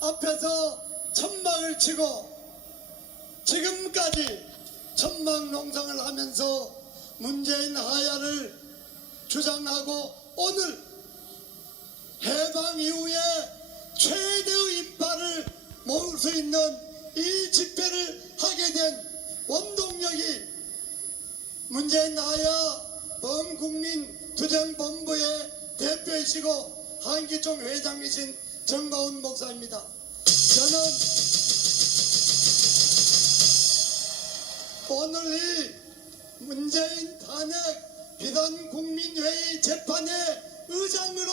앞에서 천막을 치고 지금까지 천막 농성을 하면서 문재인 하야를 주장하고 오늘 해방 이후에 최대의 인파를 모을 수 있는 이 집회를 하게 된 원동력이 문재인 하야 범국민 투쟁본부의 대표이시고 한기총 회장이신 정가훈 목사입니다. 저는 오늘 이 문재인 탄핵 비단국민회의 재판의 의장으로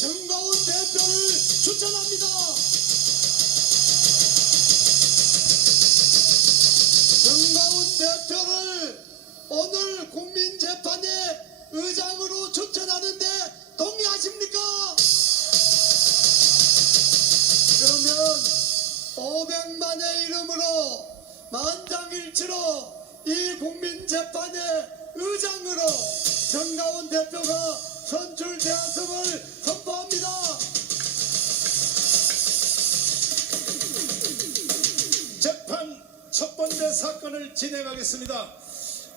정가훈 대표를 추천합니다. 정가훈 대표를 오늘 국민재판의 의장으로 추천하는데 동의하십니까? 그러면 500만의 이름으로 만장일치로 이 국민재판의 의장으로 정가훈 대표가 선출되었음을 선포합니다. 재판 첫 번째 사건을 진행하겠습니다.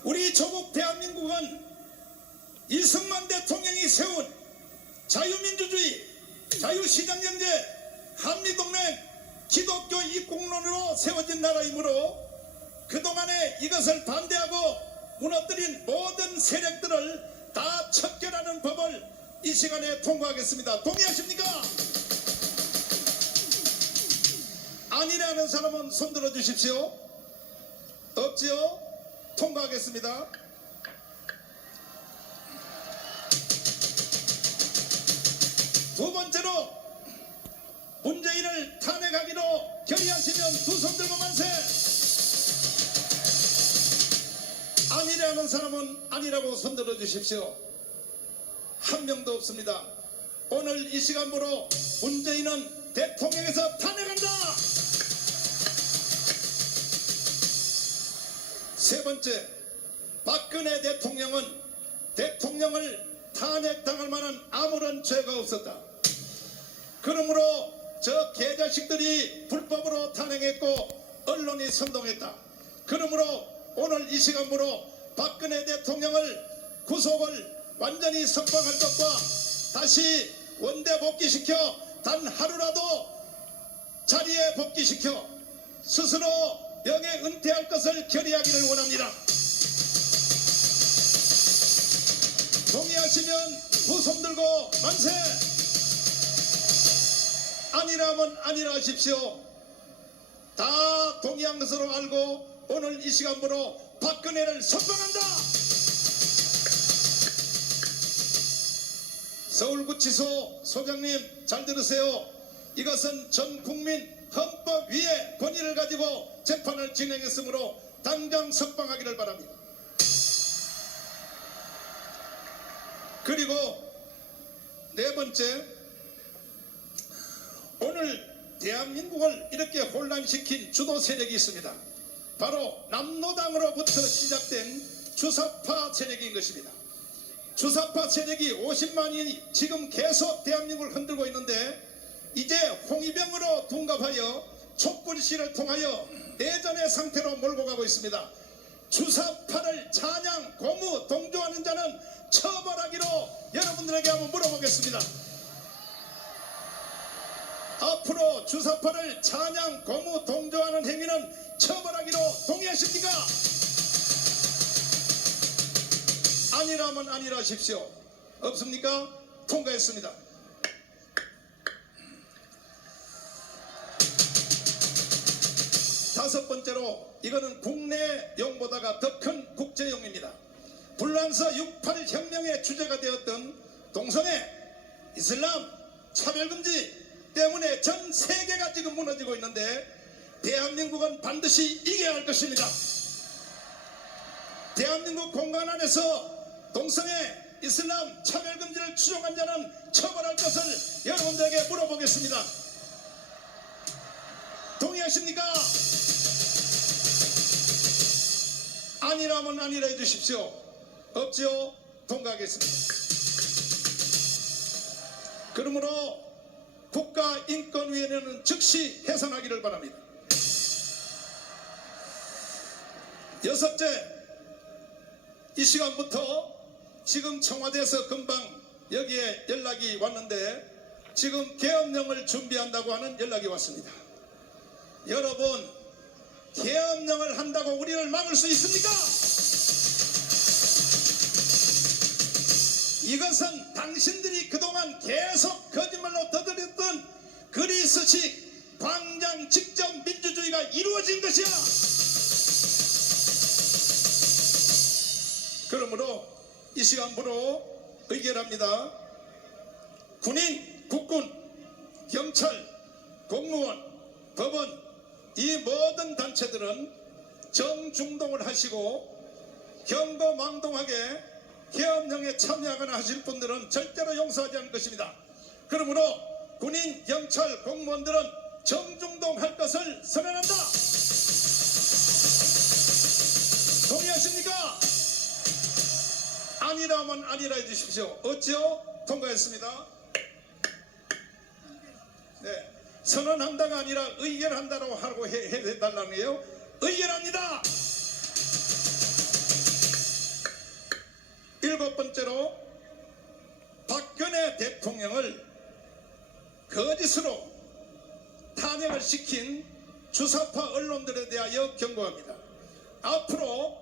우리 조국 대한민국은 이승만 대통령이 세운 자유민주주의, 자유시장경제, 한미동맹, 기독교 이국론으로 세워진 나라이므로 그동안에 이것을 반대하고 무너뜨린 모든 세력들을 다 척결하는 법을 이 시간에 통과하겠습니다. 동의하십니까? 아니라는 사람은 손들어 주십시오. 없지요? 통과하겠습니다. 두 번째로 문재인을 탄핵하기로 결의하시면 두 손 들고 만세. 아니라는 사람은 아니라고 손들어 주십시오. 한 명도 없습니다. 오늘 이 시간부로 문재인은 대통령에서 탄핵한다. 세 번째, 박근혜 대통령은 대통령을 탄핵당할 만한 아무런 죄가 없었다. 그러므로 저 개자식들이 불법으로 탄핵했고 언론이 선동했다. 그러므로 오늘 이 시간부로 박근혜 대통령을 구속을 완전히 석방할 것과 다시 원대 복귀시켜 단 하루라도 자리에 복귀시켜 스스로 명예 은퇴할 것을 결의하기를 원합니다. 동의하시면 두 손 들고 만세. 아니라면 아니라 하십시오. 다 동의한 것으로 알고 오늘 이 시간부로 박근혜를 석방한다. 서울구치소 소장님 잘 들으세요. 이것은 전 국민 헌법 위에 권위를 가지고 재판을 진행했으므로 당장 석방하기를 바랍니다. 그리고 네 번째, 오늘 대한민국을 이렇게 혼란시킨 주도 세력이 있습니다. 바로 남노당으로부터 시작된 주사파 세력인 것입니다. 주사파 세력이 50만이 지금 계속 대한민국을 흔들고 있는데 이제 홍위병으로 둔갑하여 촛불시를 통하여 내전의 상태로 몰고 가고 있습니다. 주사파를 찬양, 고무, 동조하는 자는 처벌하기로 여러분들에게 한번 물어보겠습니다. 앞으로 주사파를 찬양, 고무, 동조하는 행위는 처벌하기로 동의하십니까? 아니라면 아니라 하십시오. 없습니까? 통과했습니다. 다섯 번째로, 이거는 국내용보다가 더 큰 국제용입니다. 불란서 68 혁명의 주제가 되었던 동성애, 이슬람, 차별금지 때문에 전 세계가 지금 무너지고 있는데 대한민국은 반드시 이겨야 할 것입니다. 대한민국 공간 안에서 동성애, 이슬람, 차별금지를 추종한 자는 처벌할 것을 여러분들에게 물어보겠습니다. 동의하십니까? 아니라면 아니라 해주십시오. 없지요? 통과하겠습니다. 그러므로 국가인권위원회는 즉시 해산하기를 바랍니다. 여섯째, 이 시간부터 지금 청와대에서 금방 여기에 연락이 왔는데 지금 계엄령을 준비한다고 하는 연락이 왔습니다. 여러분, 계엄령을 한다고 우리를 막을 수 있습니까? 이것은 당신들이 그동안 계속 거짓말로 떠들었던 그리스식 광장 직접 민주주의가 이루어진 것이야. 그러므로 이 시간부로 의결합니다. 군인, 국군, 경찰, 공무원, 법원 이 모든 단체들은 정중동을 하시고 경거망동하게 계엄령에 참여하거나 하실 분들은 절대로 용서하지 않을 것입니다. 그러므로 군인, 경찰, 공무원들은 정중동할 것을 선언한다. 동의하십니까? 아니라면 아니라 해주십시오. 어찌요? 통과했습니다. 네, 선언한다가 아니라 의결한다고 하고 해달라는 거예요. 의결합니다. 일곱 번째로 박근혜 대통령을 거짓으로 탄핵을 시킨 주사파 언론들에 대하여 경고합니다. 앞으로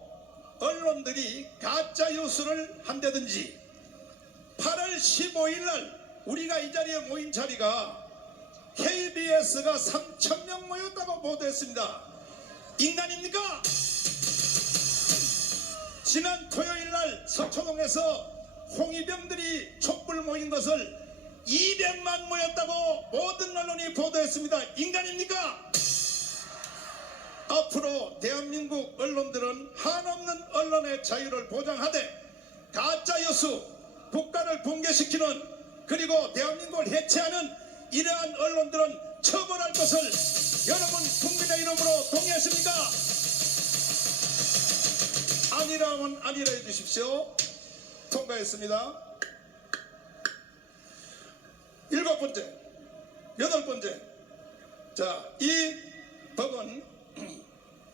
언론들이 가짜 뉴스를 한다든지 8월 15일 날 우리가 이 자리에 모인 자리가 KBS가 3,000명 모였다고 보도했습니다. 인간입니까? 지난 토요일 날 서초동에서 홍위병들이 촛불 모인 것을 200만 모였다고 모든 언론이 보도했습니다. 인간입니까? 앞으로 대한민국 언론들은 한없는 언론의 자유를 보장하되 가짜 뉴스, 국가를 붕괴시키는 그리고 대한민국을 해체하는 이러한 언론들은 처벌할 것을 여러분 국민의 이름으로 동의하십니까? 아니라면 아니라 해주십시오. 통과했습니다. 일곱 번째, 여덟 번째. 자, 이 법은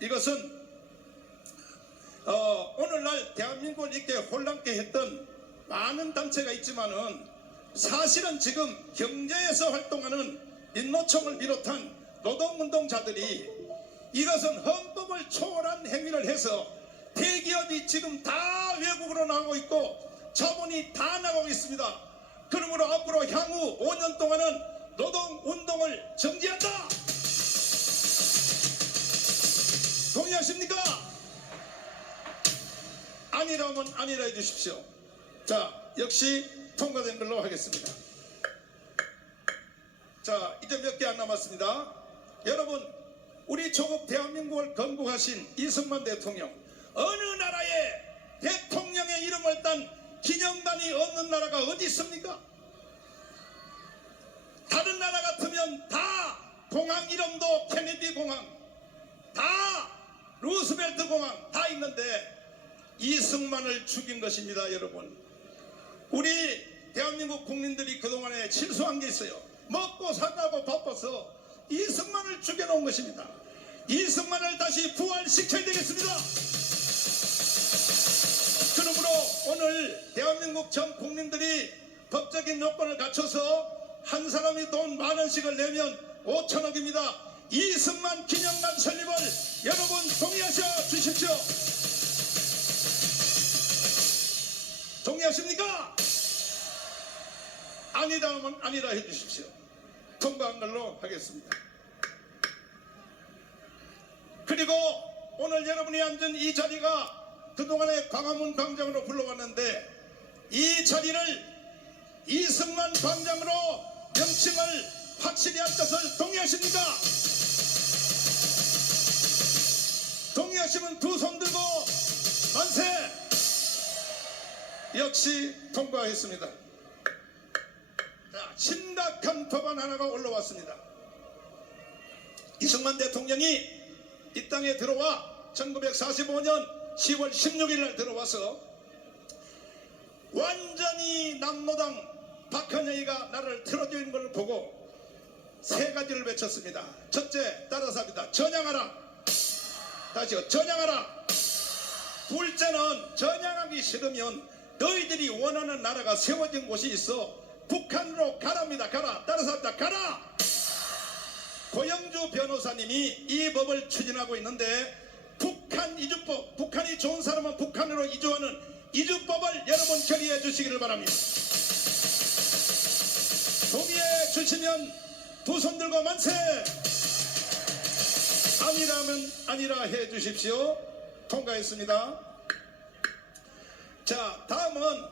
이것은 오늘날 대한민국을 이렇게 혼란케 했던 많은 단체가 있지만은 사실은 지금 경제에서 활동하는 민노총을 비롯한 노동운동자들이 이것은 헌법을 초월한 행위를 해서 대기업이 지금 다 외국으로 나가고 있고 자본이 다 나가고 있습니다. 그러므로 앞으로 향후 5년 동안은 노동운동을 정지한다. 동의하십니까? 아니라면 아니라 해주십시오. 자, 역시 통과된 걸로 하겠습니다. 자, 이제 몇 개 안 남았습니다. 여러분, 우리 조국 대한민국을 건국하신 이승만 대통령, 어느 나라에 대통령의 이름을 딴 기념관이 없는 나라가 어디 있습니까? 다른 나라 같으면 다 공항 이름도 케네디 공항, 다 루스벨트 공항 다 있는데 이승만을 죽인 것입니다. 여러분, 우리 대한민국 국민들이 그동안에 실수한 게 있어요. 먹고 살라고 바빠서 이승만을 죽여놓은 것입니다. 이승만을 다시 부활시켜야 되겠습니다. 그러므로 오늘 대한민국 전 국민들이 법적인 요건을 갖춰서 한 사람이 돈 10,000원씩을 내면 5,000억입니다. 이승만 기념관 설립을 여러분 동의하셔 주십시오. 동의하십니까? 아니라면 아니라 해주십시오. 통과한 걸로 하겠습니다. 그리고 오늘 여러분이 앉은 이 자리가 그동안에 광화문 광장으로 불러왔는데 이 자리를 이승만 광장으로 명칭을 확실히 할 것을 동의하십니까? 동의하시면 두 손 들고 만세! 역시 통과했습니다. 자, 심각한 법안 하나가 올라왔습니다. 이승만 대통령이 이 땅에 들어와 1945년 10월 16일 날 들어와서 완전히 남로당 박헌영이가 나를 틀어주는 걸 보고 세 가지를 외쳤습니다. 첫째, 따라서 합니다. 전향하라. 다시요, 전향하라. 둘째는 전향하기 싫으면 너희들이 원하는 나라가 세워진 곳이 있어 북한으로 가랍니다. 가라. 따라서 합니다. 가라. 고영주 변호사님이 이 법을 추진하고 있는데 북한 이주법, 북한이 좋은 사람은 북한으로 이주하는 이주법을 여러분 결의해 주시기를 바랍니다. 동의해 주시면 두 손 들고 만세! 아니라면 아니라 해 주십시오. 통과했습니다. 자, 다음은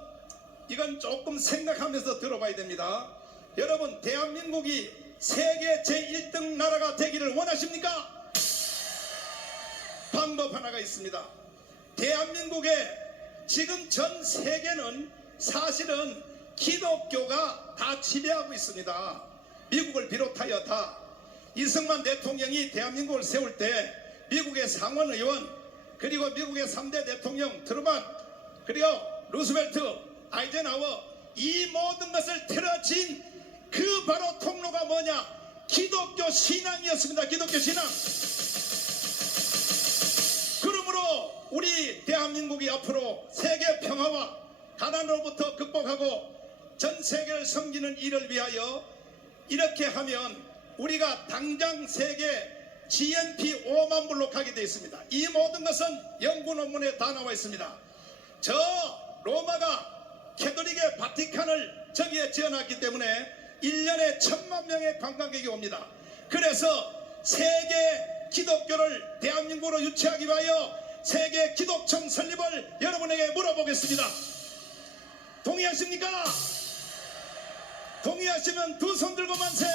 이건 조금 생각하면서 들어봐야 됩니다. 여러분, 대한민국이 세계 제1등 나라가 되기를 원하십니까? 방법 하나가 있습니다. 대한민국의 지금 전 세계는 사실은 기독교가 다 지배하고 있습니다. 미국을 비롯하여 다. 이승만 대통령이 대한민국을 세울 때 미국의 상원의원, 그리고 미국의 3대 대통령 트루만, 그리고 루스벨트, 아이젠하워, 이 모든 것을 틀어진 그 바로 통로가 뭐냐? 기독교 신앙이었습니다. 기독교 신앙. 그러므로 우리 대한민국이 앞으로 세계 평화와 가난으로부터 극복하고 전 세계를 섬기는 일을 위하여 이렇게 하면 우리가 당장 세계 GNP 5만 불로 가게 되어 있습니다. 이 모든 것은 연구 논문에 다 나와 있습니다. 저 로마가 캐톨릭의 바티칸을 저기에 지어놨기 때문에 1년에 1000만 명의 관광객이 옵니다. 그래서 세계 기독교를 대한민국으로 유치하기 위하여 세계 기독청 설립을 여러분에게 물어보겠습니다. 동의하십니까? 동의하시면 두 손 들고 만세!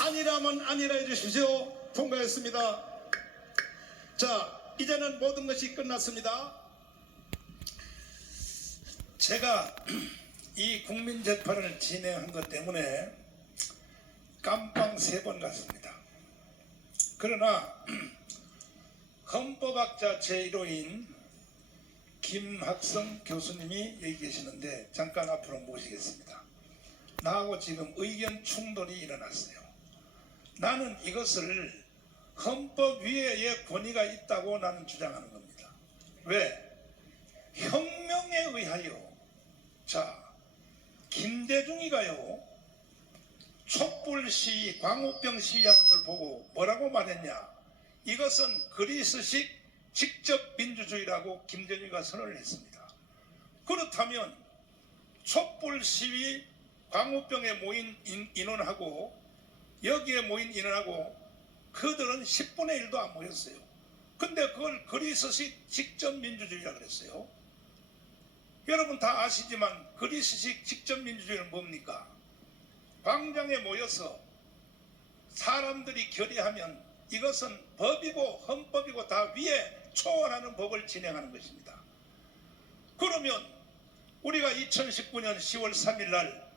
아니라면 아니라 해주십시오. 통과했습니다. 자, 이제는 모든 것이 끝났습니다. 제가 이 국민재판을 진행한 것 때문에 깜빵 3번 갔습니다. 그러나 헌법학자 제1호인 김학성 교수님이 여기 계시는데 잠깐 앞으로 모시겠습니다. 나하고 지금 의견 충돌이 일어났어요. 나는 이것을 헌법 위에의 권위가 있다고 나는 주장하는 겁니다. 왜? 혁명에 의하여, 자, 김대중이가요 촛불 시위, 광우병 시위하는 걸 보고 뭐라고 말했냐? 이것은 그리스식 직접 민주주의라고 김대중이가 선언을 했습니다. 그렇다면 촛불 시위, 광우병에 모인 인원하고 여기에 모인 인원하고 그들은 10분의 1도 안 모였어요. 근데 그걸 그리스식 직접 민주주의라 그랬어요. 여러분 다 아시지만 그리스식 직접 민주주의는 뭡니까? 광장에 모여서 사람들이 결의하면 이것은 법이고 헌법이고 다 위에 초월하는 법을 진행하는 것입니다. 그러면 우리가 2019년 10월 3일 날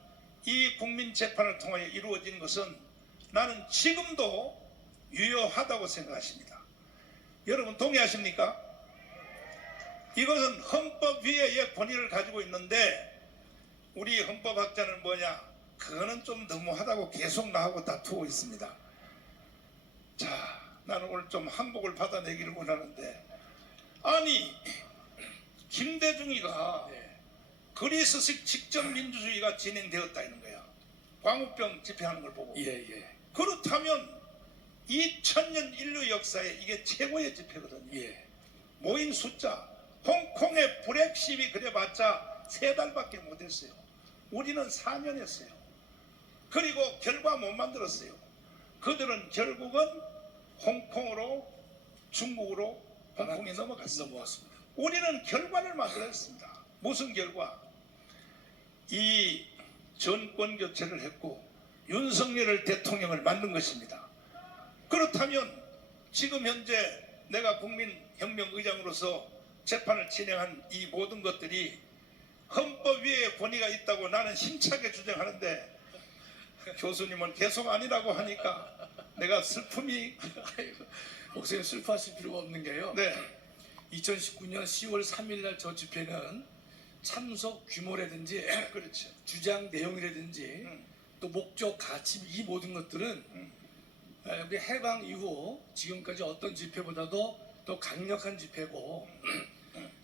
이 국민재판을 통하여 이루어진 것은 나는 지금도 유효하다고 생각하십니다. 여러분 동의하십니까? 이것은 헌법 위에의 권위를 가지고 있는데 우리 헌법학자는 뭐냐? 그거는 좀 너무하다고 계속 나하고 다투고 있습니다. 자, 나는 오늘 좀 항복을 받아내기를 원하는데, 아니 김대중이가 그리스식 직접 민주주의가 진행되었다 이런 거야. 광우병 집회하는 걸 보고. 그렇다면 2000년 인류 역사에 이게 최고의 집회거든요. 모인 숫자, 홍콩의 불액 시위 그래봤자 3달밖에 못했어요. 우리는 4년 했어요. 그리고 결과 못 만들었어요. 그들은 결국은 홍콩으로, 중국으로 홍콩이 넘어갔습니다. 우리는 결과를 만들었습니다. 무슨 결과? 이 정권 교체를 했고 윤석열을 대통령을 만든 것입니다. 그렇다면 지금 현재 내가 국민혁명의장으로서 재판을 진행한 이 모든 것들이 헌법 위에 권위가 있다고 나는 힘차게 주장하는데 교수님은 계속 아니라고 하니까 내가 슬픔이 목사님 슬퍼하실 필요가 없는 게요. 네. 2019년 10월 3일 날 저 집회는 참석 규모라든지 그렇죠. 주장 내용이라든지 또 또 목적, 가치 이 모든 것들은 우리 해방 이후 지금까지 어떤 집회보다도 더 강력한 집회고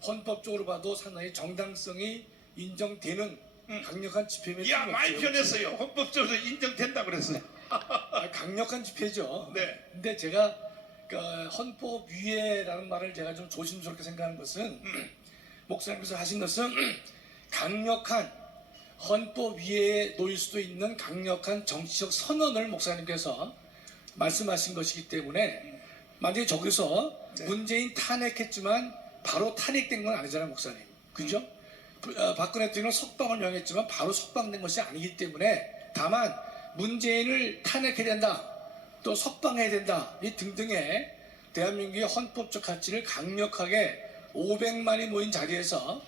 헌법적으로 봐도 상당히 정당성이 인정되는 강력한 집회임에 야, 많이 틀림없어요. 변했어요. 헌법적으로 인정된다 그랬어요. 강력한 집회죠. 네. 근데 제가 그 헌법 위에라는 말을 제가 좀 조심스럽게 생각하는 것은 목사님께서 하신 것은 강력한 헌법 위에 놓일 수도 있는 강력한 정치적 선언을 목사님께서 말씀하신 것이기 때문에 만약에 저기서 네. 문재인 탄핵했지만 바로 탄핵된 건 아니잖아요, 목사님. 그죠? 박근혜 대통령은 석방을 명했지만 바로 석방된 것이 아니기 때문에 다만 문재인을 탄핵해야 된다, 또 석방해야 된다, 이 등등의 대한민국의 헌법적 가치를 강력하게 500만이 모인 자리에서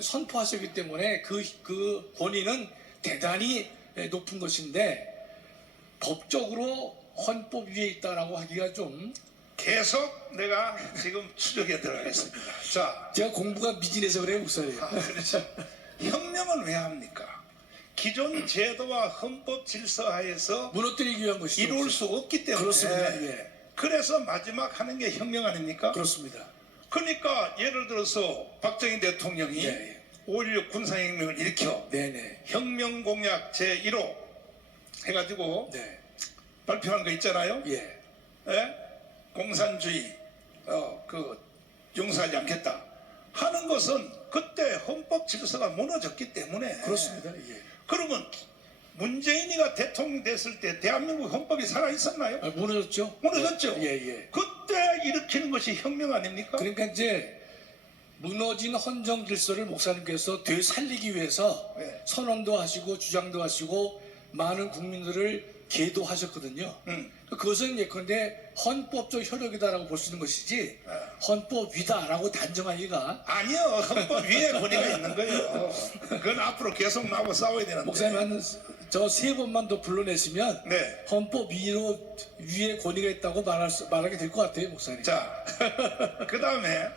선포하셨기 때문에 그 권위는 대단히 높은 것인데 법적으로 헌법 위에 있다라고 하기가 좀 계속 내가 지금 추적에 들어가겠습니다. 자, 제가 공부가 미진해서 그래요, 목사님. 그렇죠. 혁명은 왜 합니까? 기존 제도와 헌법 질서 하에서 무너뜨리기 위한 것이죠. 이룰 수 없기 때문에 그렇습니다. 예. 그래서 마지막 하는 게 혁명 아닙니까? 그렇습니다. 그러니까 예를 들어서 박정희 대통령이 예. 5.16 군사혁명을 일으켜 네네. 혁명 공약 제1호 해가지고 네. 발표한 거 있잖아요. 예. 예? 공산주의 용서하지 않겠다 하는 것은 그때 헌법 질서가 무너졌기 때문에 그렇습니다. 예. 그러면 문재인이가 대통령 됐을 때 대한민국 헌법이 살아있었나요? 무너졌죠? 무너졌죠. 예, 예. 그때 일으키는 것이 혁명 아닙니까? 그러니까 이제 무너진 헌정 질서를 목사님께서 되살리기 위해서 네. 선언도 하시고 주장도 하시고 많은 국민들을 계도하셨거든요. 그것은 예컨대 헌법적 효력이다라고 볼 수 있는 것이지 헌법 위다라고 단정하기가 아니요, 헌법 위에 권위가 있는 거예요. 그건 앞으로 계속 나하고 싸워야 되는데. 목사님 한 저 3번만 더 불러내시면 네. 헌법 위에 권위가 있다고 말하게 될 것 같아요, 목사님. 자, 그 다음에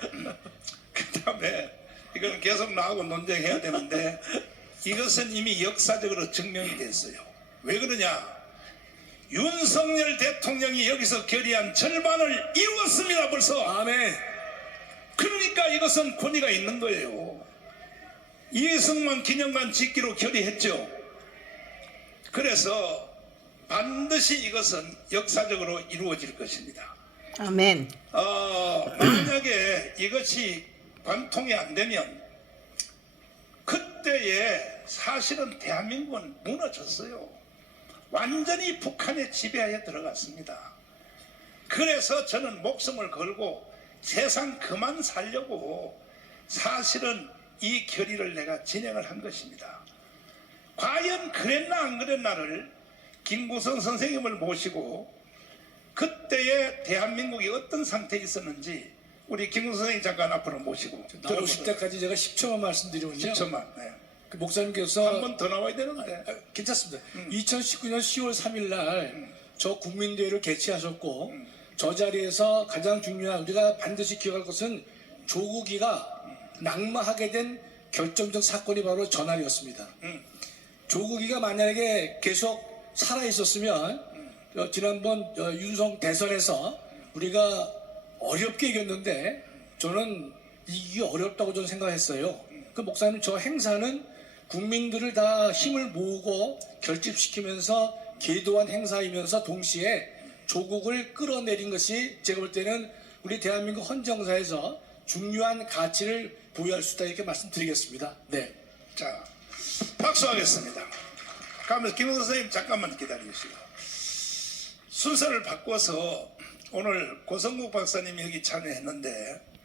이건 계속 나하고 논쟁해야 되는데 이것은 이미 역사적으로 증명이 됐어요. 왜 그러냐? 윤석열 대통령이 여기서 결의한 절반을 이루었습니다, 벌써. 아멘. 그러니까 이것은 권위가 있는 거예요. 이승만 기념관 짓기로 결의했죠. 그래서 반드시 이것은 역사적으로 이루어질 것입니다. 아멘. 만약에 이것이 관통이 안 되면 그때에 사실은 대한민국은 무너졌어요. 완전히 북한의 지배하에 들어갔습니다. 그래서 저는 목숨을 걸고 세상 그만 살려고 사실은 이 결의를 내가 진행을 한 것입니다. 과연 그랬나 안 그랬나를 김구성 선생님을 모시고 그때의 대한민국이 어떤 상태에 있었는지 우리 김구성 선생님 잠깐 앞으로 모시고 나오실 때까지 제가 10초만 말씀드리면요. 10초만. 네. 그 목사님께서 한 번 더 나와야 되는데. 괜찮습니다. 2019년 10월 3일 날 저 국민대회를 개최하셨고 저 자리에서 가장 중요한 우리가 반드시 기억할 것은 조국이가 낙마하게 된 결정적 사건이 바로 전날이었습니다. 조국이가 만약에 계속 살아 있었으면 지난번 윤석 대선에서 우리가 어렵게 이겼는데 저는 이기기 어렵다고 저는 생각했어요. 그 목사님 저 행사는 국민들을 다 힘을 모으고 결집시키면서 계도한 행사이면서 동시에 조국을 끌어내린 것이 제가 볼 때는 우리 대한민국 헌정사에서 중요한 가치를 보유할 수 있다 이렇게 말씀드리겠습니다. 네. 자, 박수하겠습니다. 그러면 김 선생님 잠깐만 기다리시고 순서를 바꿔서 오늘 고성국 박사님이 여기 참여했는데